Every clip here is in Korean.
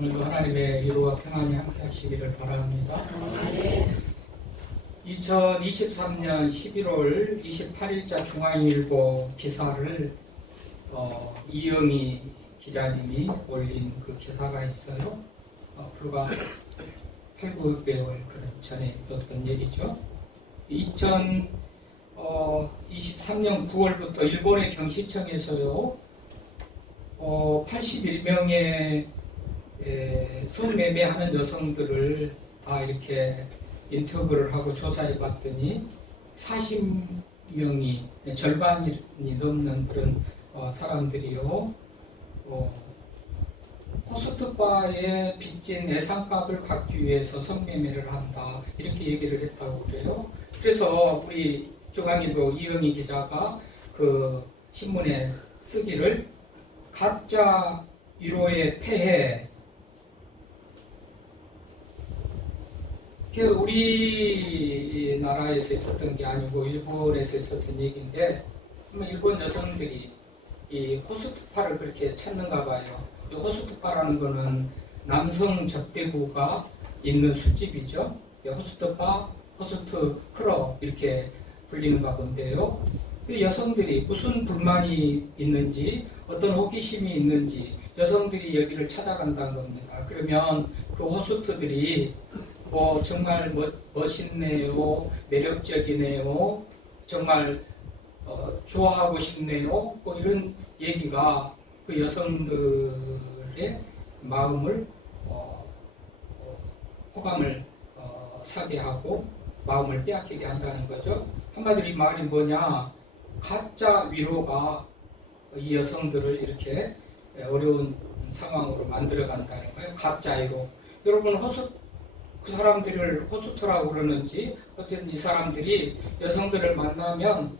오늘도 하나님의 위로와 평안이 함께 하시기를 바랍니다. 2023년 11월 28일자 중앙일보 기사를 이영희 기자님이 올린 그 기사가 있어요. 불과 8, 9개월 전에 있었던 얘기죠. 2023년 9월부터 일본의 경시청에서요, 81명의 성매매하는 여성들을 다 이렇게 인터뷰를 하고 조사해 봤더니 40명이, 절반이 넘는 그런 사람들이요, 호스트바에 빚진 예상값을 갚기 위해서 성매매를 한다, 이렇게 얘기를 했다고 그래요. 그래서 우리 중앙일보 이영희 기자가 그 신문에 쓰기를 가짜 위로의 폐해, 우리나라에서 있었던 게 아니고 일본에서 있었던 얘기인데, 일본 여성들이 이 호스트파를 그렇게 찾는가 봐요. 이 호스트파라는 거는 남성 접대부가 있는 술집이죠. 호스트바, 호스트 클럽 이렇게 불리는가 본데요. 여성들이 무슨 불만이 있는지, 어떤 호기심이 있는지 여성들이 여기를 찾아간다는 겁니다. 그러면 그 호스트들이 정말 멋있네요, 매력적이네요, 정말 좋아하고 싶네요, 이런 얘기가 그 여성들의 마음을 호감을 사게 하고 마음을 빼앗기게 한다는 거죠. 한마디로 이 말이 뭐냐, 가짜 위로가 이 여성들을 이렇게 어려운 상황으로 만들어 간다는 거예요. 가짜 위로. 여러분, 그 사람들을 호스트라고 그러는지, 어쨌든 이 사람들이 여성들을 만나면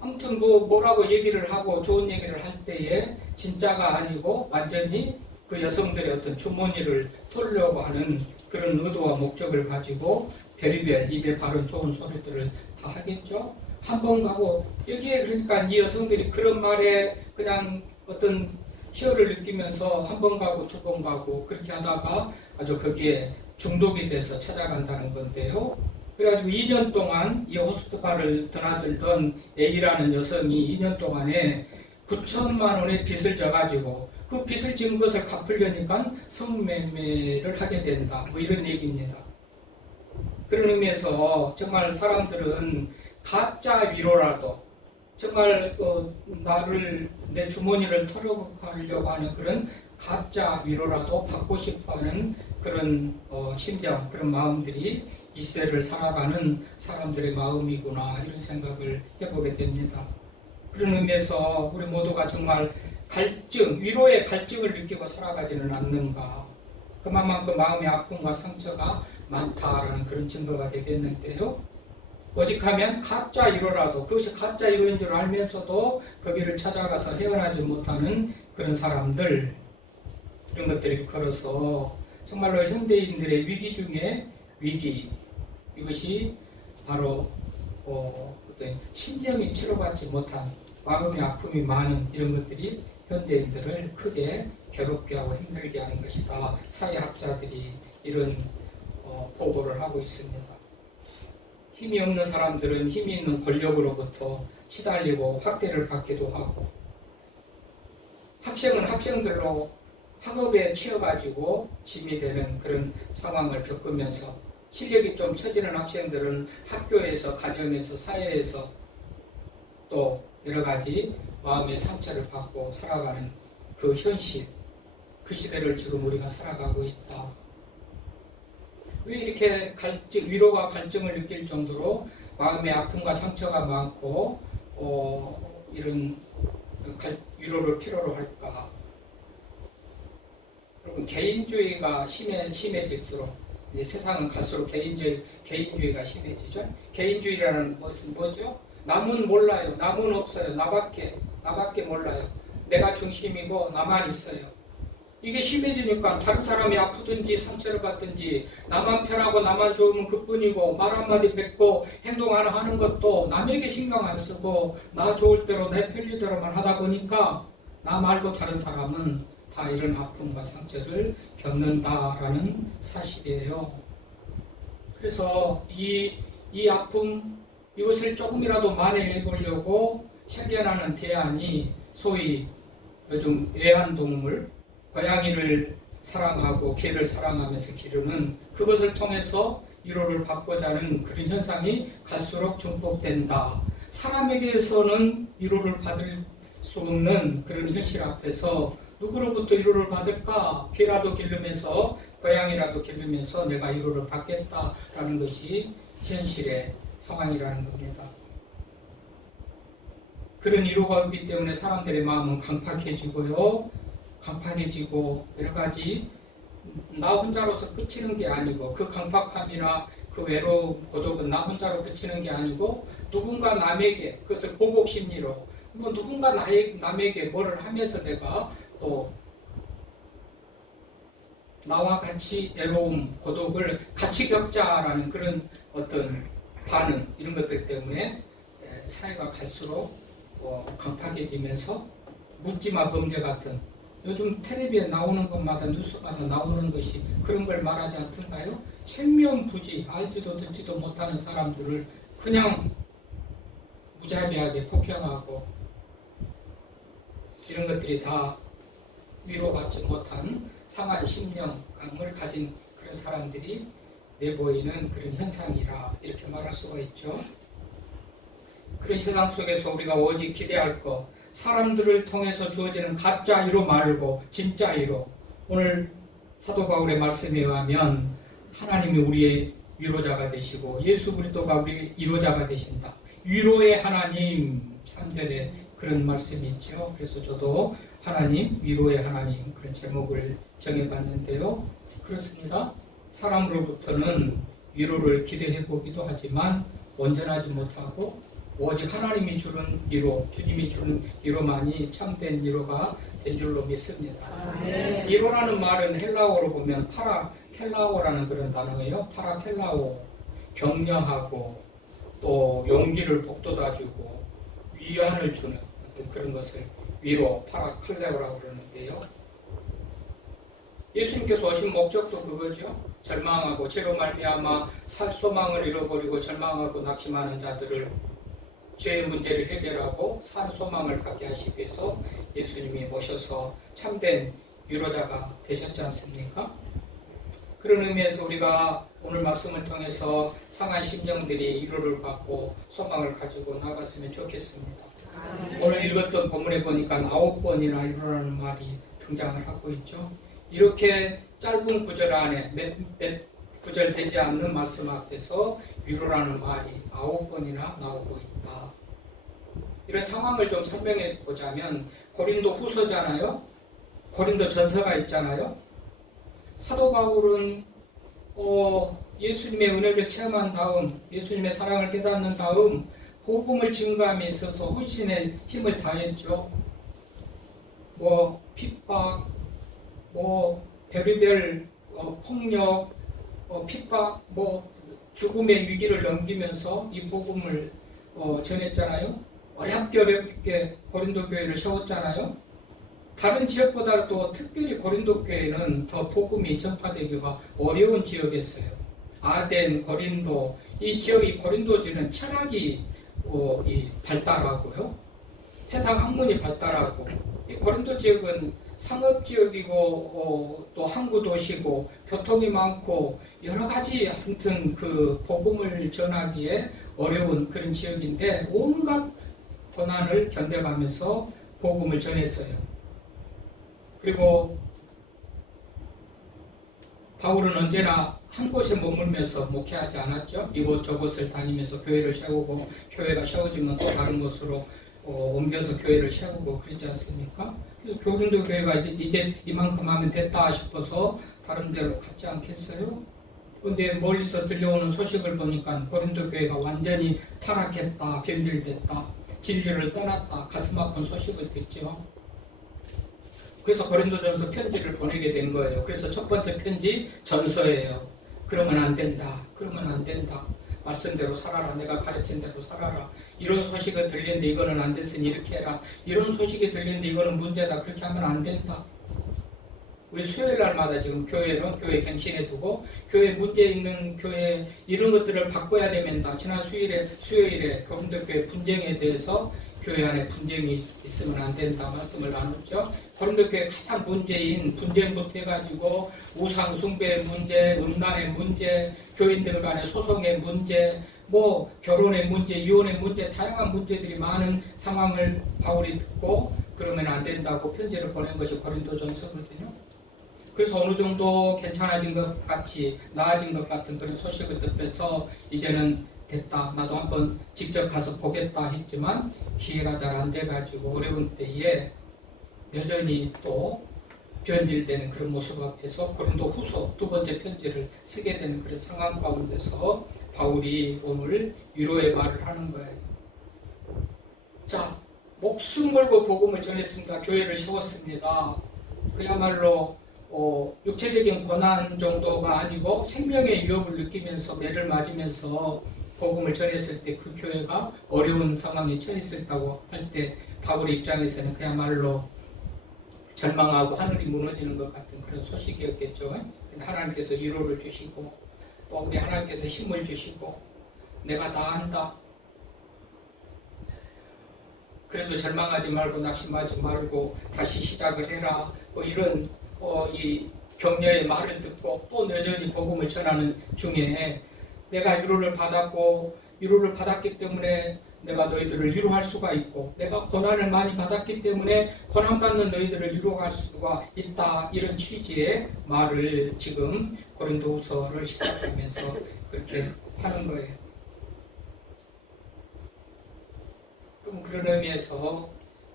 아무튼 뭐라고 얘기를 하고 좋은 얘기를 할 때에 진짜가 아니고 완전히 그 여성들의 어떤 주머니를 털려고 하는 그런 의도와 목적을 가지고 별의별 입에 바른 좋은 소리들을 다 하겠죠. 한 번 가고, 여기에 그러니까 이 여성들이 그런 말에 그냥 어떤 희열을 느끼면서 한 번 가고 두 번 가고 그렇게 하다가 아주 거기에 중독이 돼서 찾아간다는 건데요. 그래가지고 2년 동안 이 호스트바를 드나들던 A라는 여성이 2년 동안에 9천만 원의 빚을 져가지고 그 빚을 지은 것을 갚으려니까 성매매를 하게 된다, 이런 얘기입니다. 그런 의미에서 정말 사람들은 가짜 위로라도, 정말 내 주머니를 털어가려고 하는 그런 가짜 위로라도 받고 싶어하는 그런 심정, 그런 마음들이 이 시대를 살아가는 사람들의 마음이구나, 이런 생각을 해보게 됩니다. 그런 의미에서 우리 모두가 정말 위로의 갈증을 느끼고 살아가지는 않는가, 그만큼 마음의 아픔과 상처가 많다라는 그런 증거가 되겠는데요. 오직하면 가짜 위로라도, 그것이 가짜 위로인 줄 알면서도 거기를 찾아가서 헤어나지 못하는 그런 사람들, 이런 것들이 걸어서 정말로 현대인들의 위기 중에 위기, 이것이 바로 어떤 심정이 치료받지 못한 마음의 아픔이 많은 이런 것들이 현대인들을 크게 괴롭게 하고 힘들게 하는 것이다, 사회학자들이 이런 보고를 하고 있습니다. 힘이 없는 사람들은 힘이 있는 권력으로부터 시달리고 학대를 받기도 하고, 학생은 학생들로 학업에 치여가지고 짐이 되는 그런 상황을 겪으면서, 실력이 좀 처지는 학생들은 학교에서, 가정에서, 사회에서 또 여러 가지 마음의 상처를 받고 살아가는 그 현실, 그 시대를 지금 우리가 살아가고 있다. 왜 이렇게 위로와 갈증을 느낄 정도로 마음의 아픔과 상처가 많고 이런 위로를 필요로 할까? 여러분, 개인주의가 심해질수록, 세상은 갈수록 개인주의가 심해지죠. 개인주의라는 것은 뭐죠? 남은 몰라요, 남은 없어요, 나밖에 몰라요, 내가 중심이고 나만 있어요. 이게 심해지니까 다른 사람이 아프든지 상처를 받든지 나만 편하고 나만 좋으면 그뿐이고, 말 한마디 뱉고 행동 하나 하는 것도 남에게 신경 안 쓰고 나 좋을 대로 내 편리대로만 하다 보니까 나 말고 다른 사람은 다 다 이런 아픔과 상처를 겪는다라는 사실이에요. 그래서 이 아픔, 이것을 조금이라도 만회해 보려고 생겨나는 대안이 소위 요즘 애완동물, 고양이를 사랑하고 개를 사랑하면서 기르는 그것을 통해서 위로를 받고자 하는 그런 현상이 갈수록 증폭된다. 사람에게서는 위로를 받을 수 없는 그런 현실 앞에서 누구로부터 위로를 받을까? 개라도 기르면서 고양이라도 기르면서 내가 위로를 받겠다라는 것이 현실의 상황이라는 겁니다. 그런 위로가 없기 때문에 사람들의 마음은 강팍해지고요. 강팍해지고 여러 가지 나 혼자로서 끝이는 게 아니고 그 강팍함이나 그 외로움, 고독은 나 혼자로 끝이는 게 아니고 누군가 남에게 그것을 보복 심리로 누군가 남에게 뭐를 하면서 내가 또 나와 같이 외로움, 고독을 같이 겪자라는 그런 어떤 반응 이런 것들 때문에 사회가 갈수록 강팍해지면서 묻지마 범죄 같은 요즘 텔레비에 나오는 것마다 뉴스마다 나오는 것이 그런 걸 말하지 않던가요? 생명부지 알지도 듣지도 못하는 사람들을 그냥 무자비하게 폭행하고 이런 것들이 다 위로받지 못한 상한 심령감을 가진 그런 사람들이 내보이는 그런 현상이라 이렇게 말할 수가 있죠. 그런 세상 속에서 우리가 오직 기대할 것 사람들을 통해서 주어지는 가짜 위로 말고 진짜 위로. 오늘 사도 바울의 말씀에 의하면 하나님이 우리의 위로자가 되시고 예수 그리스도가 우리의 위로자가 되신다. 위로의 하나님 3절에 그런 말씀이 있죠. 그래서 저도 하나님, 위로의 하나님 그런 제목을 정해봤는데요. 그렇습니다. 사람으로부터는 위로를 기대해 보기도 하지만 온전하지 못하고 오직 하나님이 주는 위로, 주님이 주는 위로만이 참된 위로가 된 줄로 믿습니다. 위로라는 말은 헬라어로 보면 파라켈라오라는 그런 단어예요. 파라켈라오, 격려하고 또 용기를 북돋아주고 위안을 주는 그런 것을 위로, 파라클레오라고 그러는데요. 예수님께서 오신 목적도 그거죠. 절망하고 죄로 말미암아 살 소망을 잃어버리고 절망하고 낙심하는 자들을 죄의 문제를 해결하고 산 소망을 갖게 하시기 위해서 예수님이 오셔서 참된 위로자가 되셨지 않습니까? 그런 의미에서 우리가 오늘 말씀을 통해서 상한 심령들이 위로를 받고 소망을 가지고 나갔으면 좋겠습니다. 오늘 읽었던 본문에 보니까 9번이나 위로라는 말이 등장을 하고 있죠. 이렇게 짧은 구절 안에 몇 구절 되지 않는 말씀 앞에서 위로라는 말이 9번이나 나오고 있다. 이런 상황을 좀 설명해 보자면 고린도 후서잖아요. 고린도 전서가 있잖아요. 사도 바울은 예수님의 은혜를 체험한 다음 예수님의 사랑을 깨닫는 다음 복음을 증거함에 있어서 혼신의 힘을 다했죠. 핍박, 별의별 폭력, 핍박, 죽음의 위기를 넘기면서 이 복음을 전했잖아요. 어렵게 고린도 교회를 세웠잖아요. 다른 지역보다도 특별히 고린도 교회는 더 복음이 전파되기가 어려운 지역이었어요. 아덴, 고린도, 이 지역이 고린도지는 철학이 발달하고요. 세상 학문이 발달하고, 이 고린도 지역은 상업지역이고 또 항구도시고 교통이 많고 여러 가지 하여튼 그 복음을 전하기에 어려운 그런 지역인데 온갖 고난을 견뎌가면서 복음을 전했어요. 그리고 바울은 언제나 한 곳에 머물면서 목회하지 않았죠. 이곳 저곳을 다니면서 교회를 세우고 교회가 세워지면 또 다른 곳으로 옮겨서 교회를 세우고 그러지 않습니까? 그래서 고린도 교회가 이제 이만큼 하면 됐다 싶어서 다른 데로 갔지 않겠어요? 근데 멀리서 들려오는 소식을 보니까 고린도 교회가 완전히 타락했다, 변질됐다, 진리를 떠났다, 가슴 아픈 소식을 듣죠. 그래서 고린도전서 편지를 보내게 된 거예요. 그래서 첫 번째 편지 전서예요. 그러면 안 된다. 그러면 안 된다. 말씀대로 살아라. 내가 가르친 대로 살아라. 이런 소식이 들리는데 이거는 안 됐으니 이렇게 해라. 이런 소식이 들리는데 이거는 문제다. 그렇게 하면 안 된다. 우리 수요일 날마다 지금 교회는 교회 갱신해 두고 교회 문제 있는 교회 이런 것들을 바꿔야 됩니다. 지난 수요일에 거린도교회 분쟁에 대해서 교회 안에 분쟁이 있으면 안 된다 말씀을 나눴죠. 거린도교회 가장 문제인 분쟁부터 해가지고 우상 숭배의 문제, 음란의 문제, 교인들 간의 소송의 문제, 뭐 결혼의 문제, 이혼의 문제, 다양한 문제들이 많은 상황을 바울이 듣고 그러면 안 된다고 편지를 보낸 것이 고린도전서거든요. 그래서 어느 정도 괜찮아진 것 같이 나아진 것 같은 그런 소식을 듣면서 이제는 됐다. 나도 한번 직접 가서 보겠다 했지만 기회가 잘 안 돼가지고 어려운 때에 여전히 또 변질되는 그런 모습 앞에서 고린도 후서 두 번째 편지를 쓰게 되는 그런 상황 가운데서 바울이 오늘 위로의 말을 하는 거예요. 자, 목숨 걸고 복음을 전했습니다. 교회를 세웠습니다. 그야말로 육체적인 고난 정도가 아니고 생명의 위협을 느끼면서 매를 맞으면서 복음을 전했을 때 그 교회가 어려운 상황에 처했었다고 할 때 바울의 입장에서는 그야말로 절망하고 하늘이 무너지는 것 같은 그런 소식이었겠죠. 하나님께서 위로를 주시고 또 우리 하나님께서 힘을 주시고 내가 다 한다. 그래도 절망하지 말고 낙심하지 말고 다시 시작을 해라. 뭐 이런 이 격려의 말을 듣고 또 여전히 복음을 전하는 중에 내가 위로를 받았고 위로를 받았기 때문에 내가 너희들을 위로할 수가 있고 내가 고난을 많이 받았기 때문에 고난받는 너희들을 위로할 수가 있다. 이런 취지의 말을 지금 고린도후서를 시작하면서 그렇게 하는 거예요. 그럼 그런 의미에서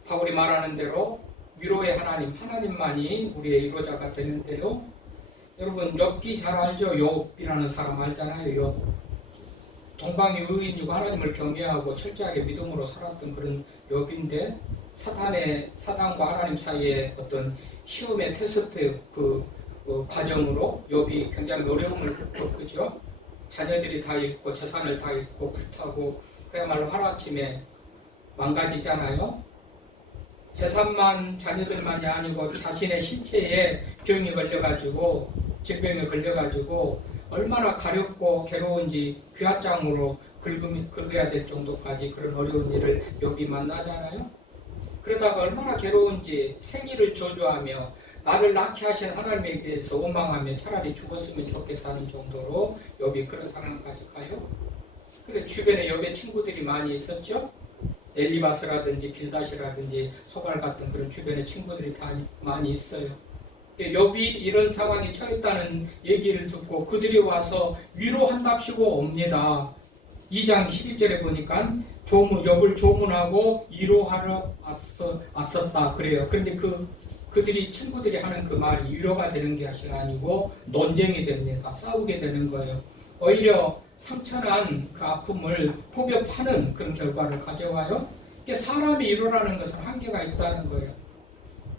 바울이 말하는 대로 위로의 하나님만이 우리의 위로자가 되는데요. 여러분 욥기 잘 알죠? 욥이라는 사람 알잖아요. 욥. 동방의 의인이고 하나님을 경외하고 철저하게 믿음으로 살았던 그런 욥인데 사단과 하나님 사이의 어떤 시험의 테스트 그 과정으로 욥이 굉장히 어려움을 겪죠. 자녀들이 다 잃고 재산을 다 잃고 불타고 그야말로 하루아침에 망가지잖아요. 재산만 자녀들만이 아니고 자신의 신체에 병이 걸려가지고 질병에 걸려가지고 얼마나 가렵고 괴로운지 귀화장으로 긁어야 될 정도까지 그런 어려운 일을 욥이 만나잖아요. 그러다가 얼마나 괴로운지 생일을 저주하며 나를 낳게 하신 하나님에 대해서 원망하며 차라리 죽었으면 좋겠다는 정도로 욥이 그런 상황까지 가요. 그래서 주변에 욥의 친구들이 많이 있었죠. 엘리바스라든지 빌닷이라든지 소발 같은 그런 주변의 친구들이 다 많이 있어요. 욥이 이런 상황에 처했다는 얘기를 듣고 그들이 와서 위로한답시고 옵니다. 2장 11절에 보니까 욥을 조문하고 위로하러 왔었다 그래요. 그런데 그들이 친구들이 하는 그 말이 위로가 되는 게 아니고 논쟁이 됩니다. 싸우게 되는 거예요. 오히려 상처난 그 아픔을 포격하는 그런 결과를 가져와요. 사람이 위로라는 것은 한계가 있다는 거예요.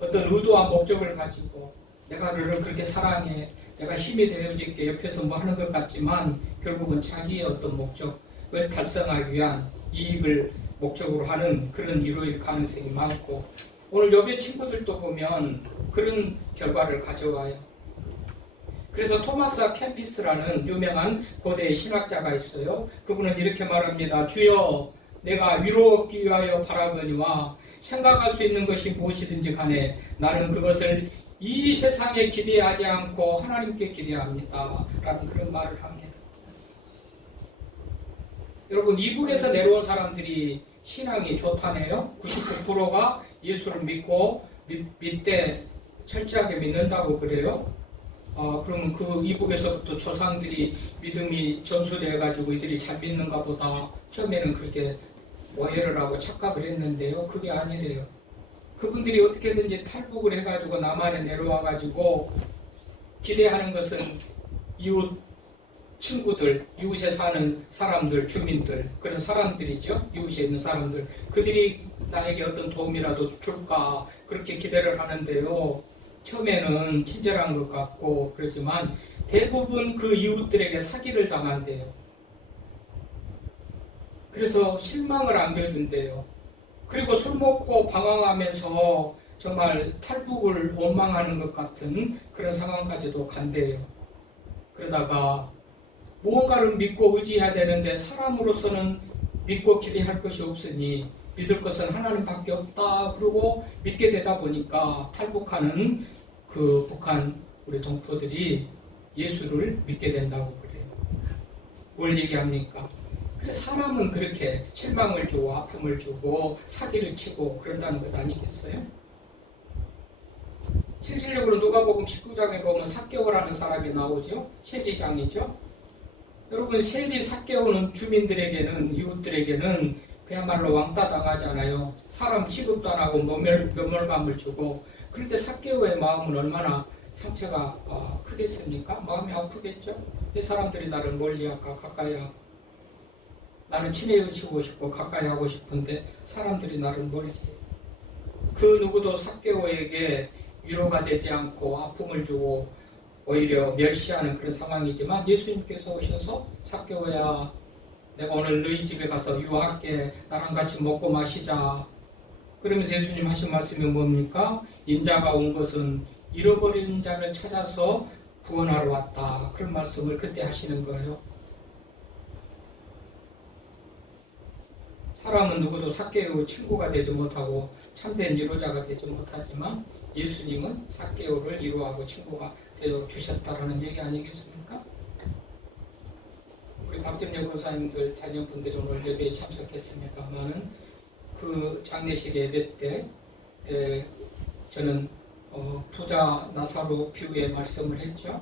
어떤 의도와 목적을 가지고 내가 너를 그렇게 사랑해, 내가 힘이 되어줄게 옆에서 뭐 하는 것 같지만 결국은 자기의 어떤 목적을 달성하기 위한 이익을 목적으로 하는 그런 위로일 가능성이 많고 오늘 욥의 친구들도 보면 그런 결과를 가져와요. 그래서 토마스 캠피스라는 유명한 고대의 신학자가 있어요. 그분은 이렇게 말합니다. 주여 내가 위로 얻기 위하여 바라거니와 생각할 수 있는 것이 무엇이든지 간에 나는 그것을 이 세상에 기대하지 않고 하나님께 기대합니다. 라는 그런 말을 합니다. 여러분 이북에서 내려온 사람들이 신앙이 좋다네요. 99%가 예수를 믿고 믿되 철저하게 믿는다고 그래요. 그러면 그 이북에서부터 조상들이 믿음이 전수되어가지고 이들이 잘 믿는가 보다 처음에는 그렇게 오해를 하고 착각을 했는데요. 그게 아니래요. 그분들이 어떻게든지 탈북을 해가지고 남한에 내려와가지고 기대하는 것은 이웃 친구들, 이웃에 사는 사람들, 주민들, 그런 사람들이죠. 이웃에 있는 사람들. 그들이 나에게 어떤 도움이라도 줄까 그렇게 기대를 하는데요. 처음에는 친절한 것 같고 그렇지만 대부분 그 이웃들에게 사기를 당한대요. 그래서 실망을 안겨준대요. 그리고 술 먹고 방황하면서 정말 탈북을 원망하는 것 같은 그런 상황까지도 간대요. 그러다가 무언가를 믿고 의지해야 되는데 사람으로서는 믿고 기대할 것이 없으니 믿을 것은 하나님밖에 없다. 그러고 믿게 되다 보니까 탈북하는 그 북한 우리 동포들이 예수를 믿게 된다고 그래요. 뭘 얘기합니까? 그래 사람은 그렇게 실망을 주고 아픔을 주고 사기를 치고 그런다는 것 아니겠어요? 실질적으로 누가복음 19장에 보면 삭개오라는 사람이 나오죠. 세리장이죠. 여러분 세리 삭개오는 주민들에게는 이웃들에게는 그야말로 왕따 당하잖아요. 사람 취급도 안 하고 모멸감을 주고. 그런데 삭개오의 마음은 얼마나 상처가 크겠습니까? 마음이 아프겠죠. 이 사람들이 나를 멀리할까 가까이 하고 나는 친해지고 싶고 가까이 하고 싶은데 사람들이 나를 멀리해. 그 누구도 삭개오에게 위로가 되지 않고 아픔을 주고 오히려 멸시하는 그런 상황이지만 예수님께서 오셔서 삭개오야 내가 오늘 너희 집에 가서 유하게 나랑 같이 먹고 마시자. 그러면서 예수님 하신 말씀이 뭡니까? 인자가 온 것은 잃어버린 자를 찾아서 구원하러 왔다. 그런 말씀을 그때 하시는 거예요. 사람은 누구도 삭개오 친구가 되지 못하고 참된 위로자가 되지 못하지만 예수님은 삭개오를 위로하고 친구가 되어 주셨다라는 얘기 아니겠습니까? 우리 박정렬 권사님들 자녀분들이 오늘 예배에 참석했습니다만은 그 장례식 예배 때 저는 부자 나사로 비유의 말씀을 했죠.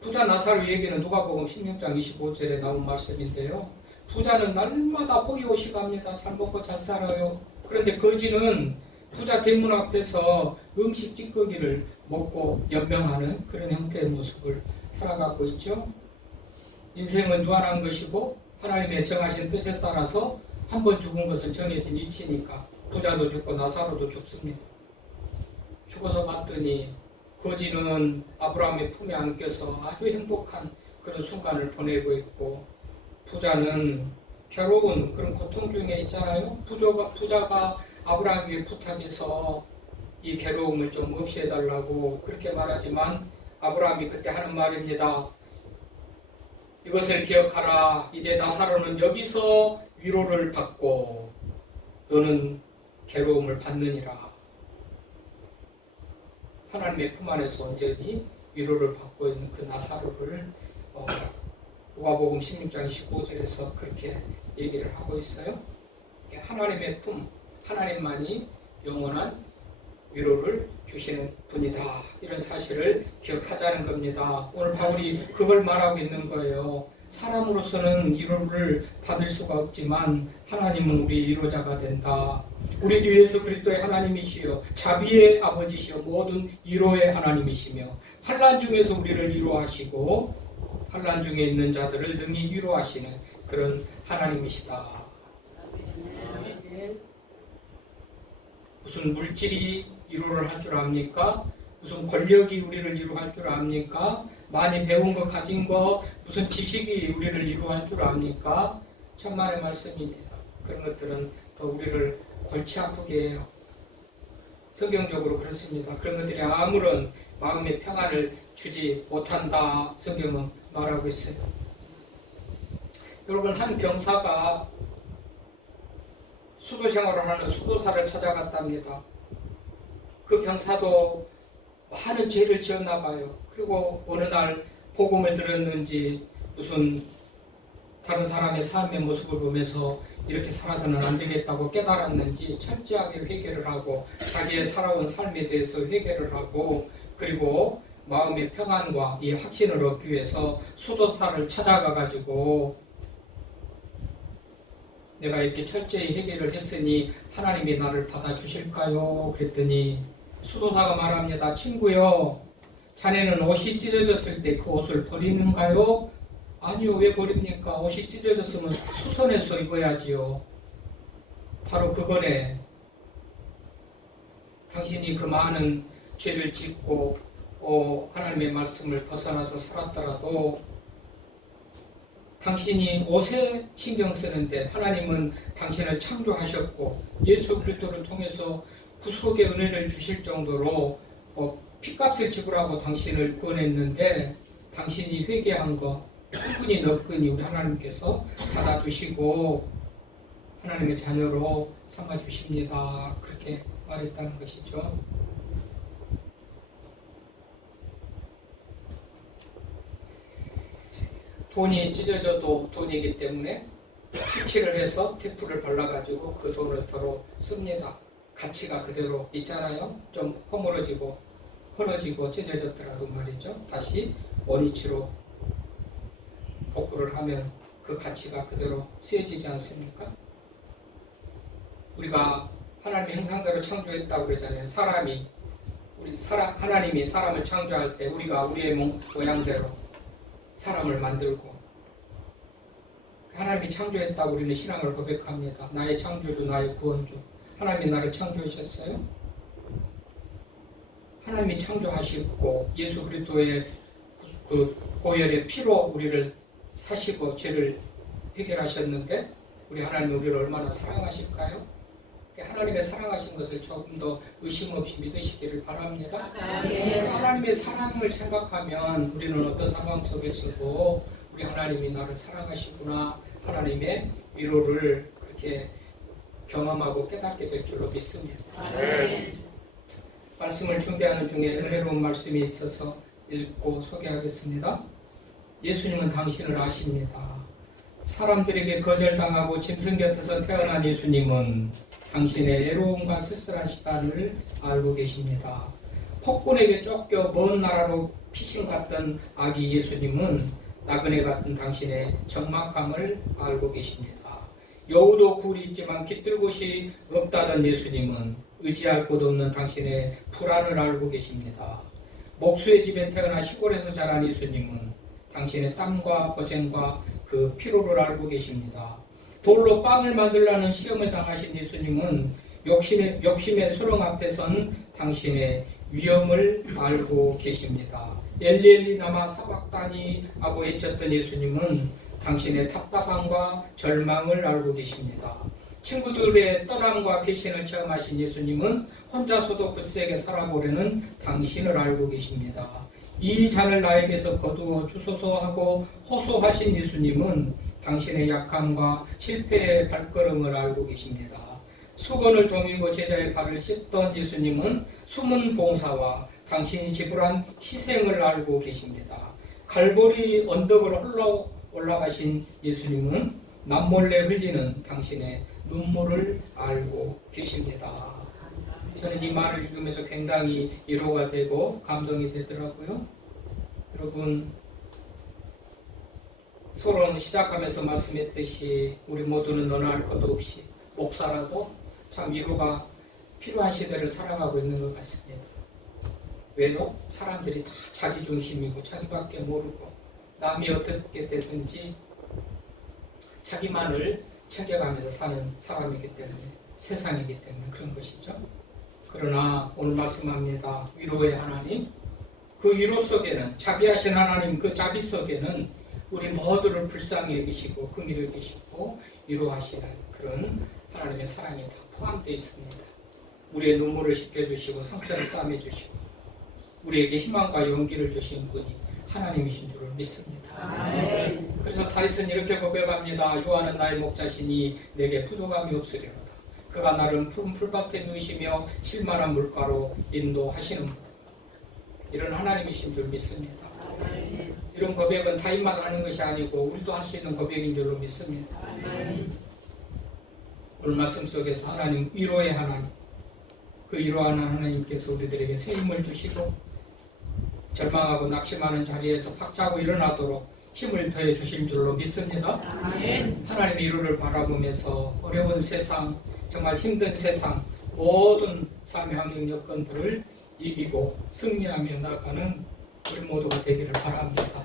부자 나사로 얘기는 누가복음 16장 25절에 나온 말씀인데요. 부자는 날마다 호의호식 합니다. 잘 먹고 잘 살아요. 그런데 거지는 부자 대문 앞에서 음식 찌꺼기를 먹고 연명하는 그런 형태의 모습을 살아가고 있죠. 인생은 유한한 것이고 하나님의 정하신 뜻에 따라서 한 번 죽은 것은 정해진 이치니까 부자도 죽고 나사로도 죽습니다. 죽어서 봤더니 거지는 아브라함의 품에 안겨서 아주 행복한 그런 순간을 보내고 있고 부자는 괴로운 그런 고통 중에 있잖아요. 부자가 아브라함에게 부탁해서 이 괴로움을 좀 없애달라고 그렇게 말하지만 아브라함이 그때 하는 말입니다. 이것을 기억하라. 이제 나사로는 여기서 위로를 받고 너는 괴로움을 받느니라. 하나님의 품 안에서 온전히 위로를 받고 있는 그 나사로를 누가복음 16장 25절에서 그렇게 얘기를 하고 있어요. 하나님의 품, 하나님만이 영원한 위로를 주시는 분이다. 이런 사실을 기억하자는 겁니다. 오늘 바울이 그걸 말하고 있는 거예요. 사람으로서는 위로를 받을 수가 없지만 하나님은 우리 위로자가 된다. 우리 주 예수 그리스도의 하나님이시여 자비의 아버지시여 모든 위로의 하나님이시며 환난 중에서 우리를 위로하시고 환난 중에 있는 자들을 능히 위로하시는 그런 하나님이시다. 무슨 물질이 위로를 할 줄 압니까? 무슨 권력이 우리를 위로할 줄 압니까? 많이 배운 거 가진 거 무슨 지식이 우리를 위로할 줄 압니까? 천만의 말씀입니다. 그런 것들은 더 우리를 골치 아프게 해요. 성경적으로 그렇습니다. 그런 것들이 아무런 마음의 평안을 주지 못한다. 성경은 말하고 있어요. 여러분 한 병사가 수도 생활을 하는 수도사를 찾아갔답니다. 그 병사도 많은 죄를 지었나 봐요. 그리고 어느 날 복음을 들었는지 무슨 다른 사람의 삶의 모습을 보면서 이렇게 살아서는 안 되겠다고 깨달았는지 철저하게 회개를 하고 자기의 살아온 삶에 대해서 회개를 하고 그리고 마음의 평안과 이 확신을 얻기 위해서 수도사를 찾아가가지고 내가 이렇게 철저히 회개를 했으니 하나님이 나를 받아주실까요? 그랬더니 수도사가 말합니다. 친구요, 자네는 옷이 찢어졌을 때 그 옷을 버리는가요? 아니요, 왜 버립니까? 옷이 찢어졌으면 수선해서 입어야지요. 바로 그거네. 당신이 그 많은 죄를 짓고 하나님의 말씀을 벗어나서 살았더라도 당신이 옷에 신경 쓰는데 하나님은 당신을 창조하셨고 예수 그리스도를 통해서 구속의 은혜를 주실 정도로 피값을 지불하고 당신을 구원했는데 당신이 회개한 거 충분히 너끈히 우리 하나님께서 받아주시고 하나님의 자녀로 삼아주십니다. 그렇게 말했다는 것이죠. 돈이 찢어져도 돈이기 때문에 피치를 해서 테프를 발라가지고 그 돈을 더러 씁니다. 가치가 그대로 있잖아요. 좀 허물어지고 찢어졌더라도 말이죠. 다시 원위치로 복구를 하면 그 가치가 그대로 쓰여지지 않습니까? 우리가 하나님의 형상대로 창조했다고 그러잖아요. 하나님이 사람을 창조할 때 우리가 우리의 모양대로 사람을 만들고 하나님이 창조했다고 우리는 신앙을 고백합니다. 나의 창조주, 나의 구원주. 하나님이 나를 창조하셨어요. 하나님이 창조하시고 예수 그리스도의 그 보혈의 피로 우리를 사시고 죄를 해결하셨는데 우리 하나님이 우리를 얼마나 사랑하실까요? 하나님의 사랑하신 것을 조금 더 의심 없이 믿으시기를 바랍니다. 하나님의 사랑을 생각하면 우리는 어떤 상황 속에서도 우리 하나님이 나를 사랑하시구나 하나님의 위로를 그렇게 경험하고 깨닫게 될 줄로 믿습니다. 말씀을 준비하는 중에 은혜로운 말씀이 있어서 읽고 소개하겠습니다. 예수님은 당신을 아십니다. 사람들에게 거절당하고 짐승 곁에서 태어난 예수님은 당신의 애로움과 쓸쓸한 시간을 알고 계십니다. 폭군에게 쫓겨 먼 나라로 피신 갔던 아기 예수님은 나그네 같은 당신의 적막함을 알고 계십니다. 여우도 굴이 있지만 깃들 곳이 없다던 예수님은 의지할 곳 없는 당신의 불안을 알고 계십니다. 목수의 집에 태어나 시골에서 자란 예수님은 당신의 땀과 고생과 그 피로를 알고 계십니다. 돌로 빵을 만들라는 시험을 당하신 예수님은 욕심의 수렁 앞에 선 당신의 위험을 알고 계십니다. 엘리엘리 나마 사박다니 하고 외쳤던 예수님은 당신의 답답함과 절망을 알고 계십니다. 친구들의 떠남과 배신을 체험하신 예수님은 혼자서도 굳세게 살아보려는 당신을 알고 계십니다. 이 잔을 나에게서 거두어 주소서 하고 호소하신 예수님은 당신의 약함과 실패의 발걸음을 알고 계십니다. 수건을 동이고 제자의 발을 씻던 예수님은 숨은 봉사와 당신이 지불한 희생을 알고 계십니다. 갈보리 언덕을 홀로 올라가신 예수님은 남몰래 흘리는 당신의 눈물을 알고 계십니다. 저는 이 말을 읽으면서 굉장히 위로가 되고 감동이 되더라고요. 여러분, 서론 시작하면서 말씀했듯이 우리 모두는 너나 할 것도 없이 목사라도 참 위로가 필요한 시대를 살아가고 있는 것 같습니다. 왜요? 사람들이 다 자기 중심이고 자기밖에 모르고 남이 어떻게 되든지 자기만을 챙겨가면서 사는 사람이기 때문에 세상이기 때문에 그런 것이죠. 그러나 오늘 말씀합니다. 위로의 하나님, 그 위로 속에는 자비하신 하나님 그 자비 속에는 우리 모두를 불쌍히 여기시고 긍휼히 여기시고 위로하시는 그런 하나님의 사랑이 다 포함되어 있습니다. 우리의 눈물을 씻겨주시고 상처를 싸매주시고 우리에게 희망과 용기를 주신 분이 하나님이신 줄을 믿습니다. 그래서 다윗은 이렇게 고백합니다. 여호와는 나의 목자시니 내게 부족함이 없으리로다. 그가 나를 푸른 풀밭에 누이시며 실만한 물가로 인도하시는 분. 이런 하나님이신 줄 믿습니다. 이런 고백은 다윗만 하는 것이 아니고 우리도 할 수 있는 고백인 줄로 믿습니다. 오늘 말씀 속에서 하나님 위로의 하나님, 그 위로하는 하나님께서 우리들에게 새 힘을 주시고 절망하고 낙심하는 자리에서 박차고 일어나도록 힘을 더해 주실 줄로 믿습니다. 하나님의 위로를 바라보면서 어려운 세상, 정말 힘든 세상, 모든 삶의 환경 여건들을 이기고 승리하며 나가는 우리 모두가 되기를 바랍니다.